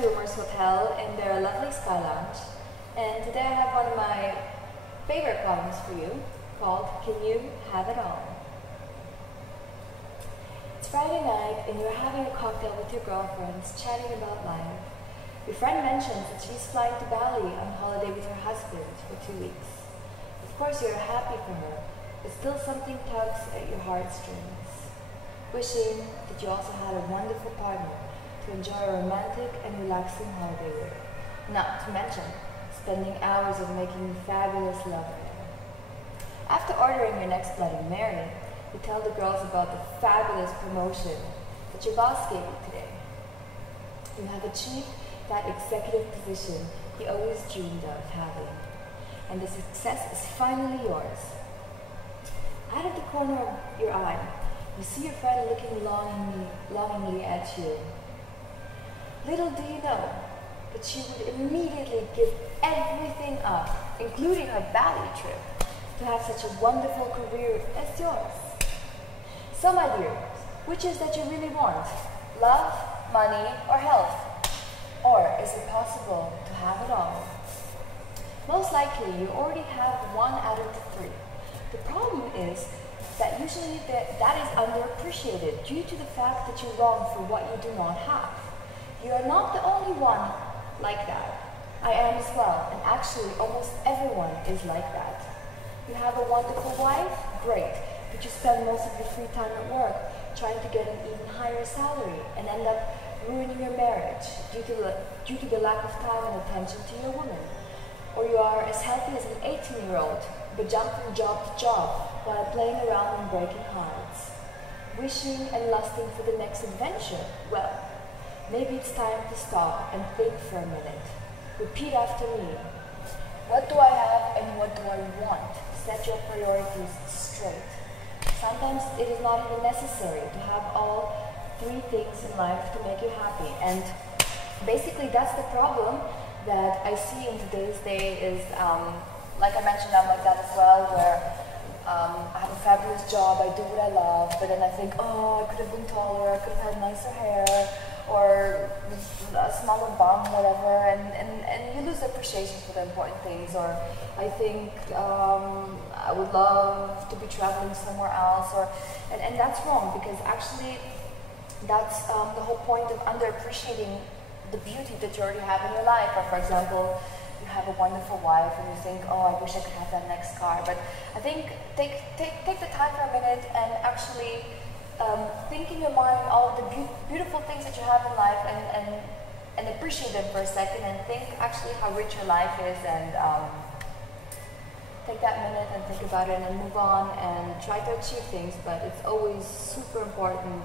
Rumors Hotel in their lovely Sky Lounge, and today I have one of my favorite poems for you called Can You Have It All? It's Friday night and you're having a cocktail with your girlfriends, chatting about life. Your friend mentions that she's flying to Bali on holiday with her husband for 2 weeks. Of course you're happy for her, but still something tugs at your heartstrings. Wishing that you also had a wonderful partner to enjoy a romantic and relaxing holiday with. Not to mention spending hours of making fabulous love there. After ordering your next Bloody Mary, you tell the girls about the fabulous promotion that your boss gave you today. You have achieved that executive position you always dreamed of having, and the success is finally yours. Out of the corner of your eye, you see your friend looking longingly at you. Little do you know that she would immediately give everything up, including her Bali trip, to have such a wonderful career as yours. So my dear, which is that you really want? Love, money, or health? Or is it possible to have it all? Most likely you already have one out of the three. The problem is that usually that is underappreciated due to the fact that you long for what you do not have. You are not the only one like that. I am as well, and actually almost everyone is like that. You have a wonderful wife? Great, but you spend most of your free time at work trying to get an even higher salary and end up ruining your marriage due to the lack of time and attention to your woman. Or you are as healthy as an 18-year-old, but jump from job to job while playing around and breaking hearts. Wishing and lusting for the next adventure? Well, maybe it's time to stop and think for a minute. Repeat after me. What do I have and what do I want? Set your priorities straight. Sometimes it is not even necessary to have all three things in life to make you happy. And basically that's the problem that I see in today's day is, like I mentioned, I'm like that as well, where I have a fabulous job, I do what I love, but then I think, oh, I could have been taller, I could have had nicer hair, or a smaller bum, whatever, and you lose appreciation for the important things. Or I think I would love to be traveling somewhere else, and that's wrong, because actually that's the whole point of underappreciating the beauty that you already have in your life. Or for example, you have a wonderful wife and you think, oh, I wish I could have that next car. But I think take the time for a minute and actually think in your mind all of the beautiful things that you have in life and appreciate them for a second and think actually how rich your life is, and take that minute and think about it and move on and try to achieve things. But it's always super important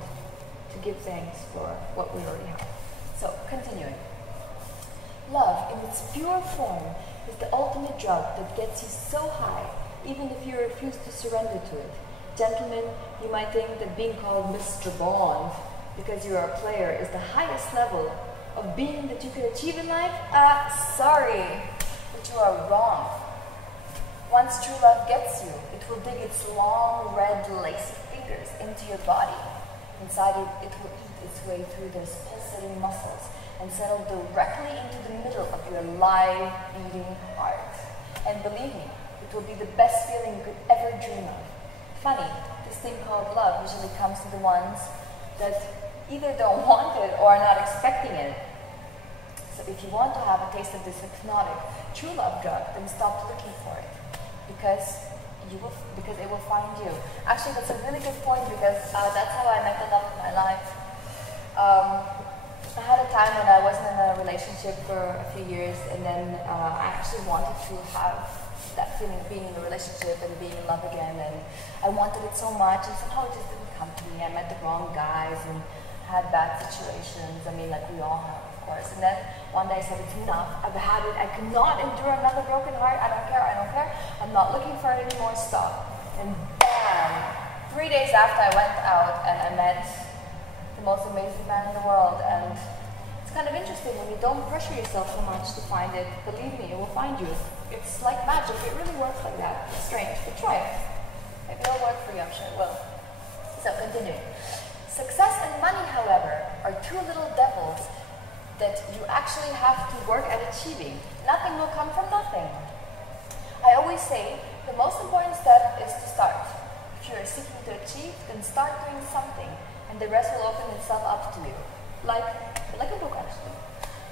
to give thanks for what we already have. So, continuing. Love, in its pure form, is the ultimate drug that gets you so high, even if you refuse to surrender to it. Gentlemen, you might think that being called Mr. Bond, because you're a player, is the highest level of being that you can achieve in life. Sorry, but you are wrong. Once true love gets you, it will dig its long, red, lacy fingers into your body. Inside it will eat its way through those pulsating muscles and settle directly into the middle of your live beating heart. And believe me, it will be the best feeling you could ever dream of. Funny, this thing called love usually comes to the ones that either don't want it or are not expecting it. So if you want to have a taste of this hypnotic true love drug, then stop looking for it, because it will find you. Actually, that's a really good point, because that's how I met the love of my life. I had a time when I wasn't in a relationship for a few years, and then I actually wanted to have that feeling of being in a relationship and being in love again, and I wanted it so much, and somehow it just didn't come to me. I met the wrong guys and had bad situations. I mean, like we all have, of course. And then one day I said, it's enough. I've had it. I cannot endure another broken heart. I don't care. I don't care. I'm not looking for it anymore. Stop. And bam! 3 days after, I went out and I met the most amazing man in the world. And it's kind of interesting when you don't pressure yourself so much to find it. Believe me, it will find you. It's like magic. It really works like that. It's strange, but try it. Maybe it'll work for you. I'm sure it will. So continuing. Success and money, however, are two little devils that you actually have to work at achieving. Nothing will come from nothing. I always say the most important step is to start. If you are seeking to achieve, then start doing something, and the rest will open itself up to you. Like a book, actually.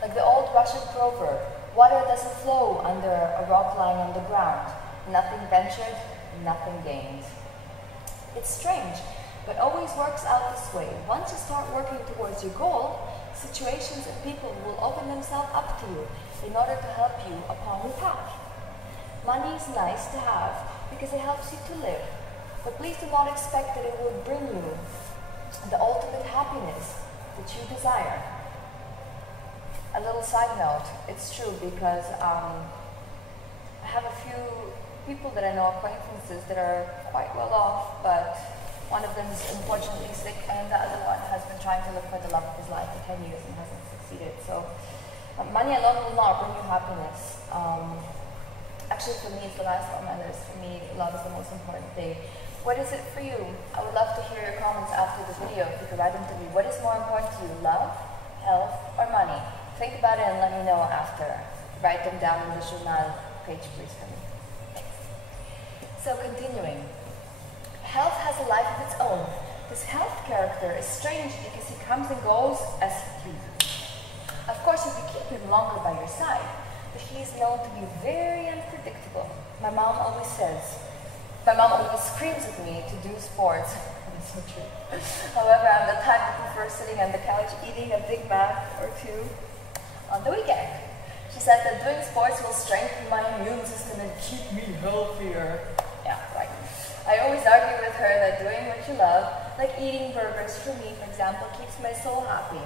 Like the old Russian proverb, water doesn't flow under a rock lying on the ground. Nothing ventured, nothing gained. It's strange, but always works out this way. Once you start working towards your goal, situations and people will open themselves up to you in order to help you upon your path. Money is nice to have because it helps you to live, but please do not expect that it will bring you the ultimate happiness that you desire. A little side note, it's true because I have a few people that I know, acquaintances, that are quite well off, but one of them is unfortunately sick, and the other one has been trying to look for the love of his life for 10 years and hasn't succeeded. So money alone will not bring you happiness. Actually, for me, it's the last on my list. For me, love is the most important thing. What is it for you? I would love to hear your comments after the video. If you could write them to me. What is more important to you, love, health, or money? Think about it and let me know after. Write them down in the journal page, please, for me. Thanks. So, continuing. Health has a life of its own. This health character is strange because he comes and goes as he pleases. Of course, if you keep him longer by your side, but he is known to be very unpredictable. My mom always screams at me to do sports. That's so true. However, I'm the type that prefers sitting on the couch eating a Big Mac or two on the weekend. She says that doing sports will strengthen my immune system and keep me healthier. Yeah, right. I always argue with her that doing what you love, like eating burgers for me, for example, keeps my soul happy.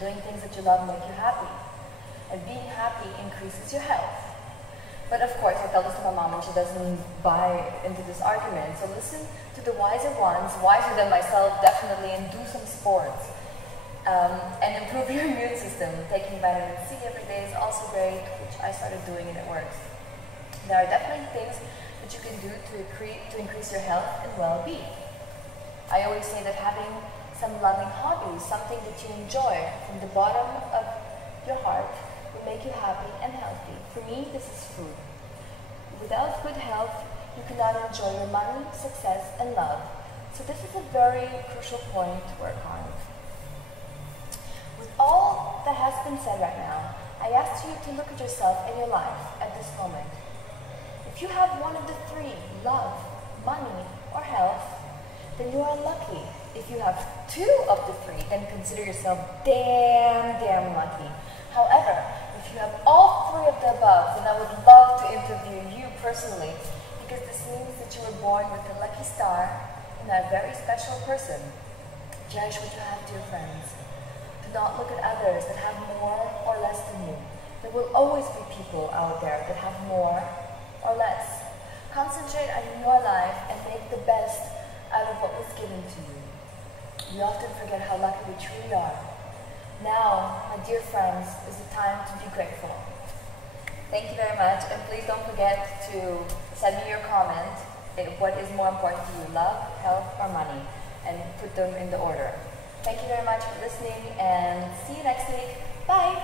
Doing things that you love make you happy. And being happy increases your health. But of course, I tell this to my mom and she doesn't buy into this argument. So listen to the wiser ones, wiser than myself definitely, and do some sports. And improve your immune system. Taking vitamin C every day is also great, which I started doing and it works. There are definitely things that you can do to increase your health and well-being. I always say that having some loving hobbies, something that you enjoy from the bottom of your heart, will make you happy and healthy. For me, this is food. Without good health, you cannot enjoy your money, success, and love. So this is a very crucial point to work on. With all that has been said right now, I ask you to look at yourself and your life at this moment. If you have one of the three, love, money, or health, then you are lucky. If you have two of the three, then consider yourself damn lucky. However, if you have all three of the above, then I would love to interview you personally, because this means that you were born with a lucky star and a very special person. Cherish what you have, dear friends. Do not look at others that have more or less than you. There will always be people out there that have more or less. Concentrate on your life and make the best out of what was given to you. We often forget how lucky we truly are. Now, my dear friends, is the time to be grateful. Thank you very much, and please don't forget to send me your comment. What is more important to you, love, health, or money? And put them in the order. Thank you very much for listening, and see you next week. Bye!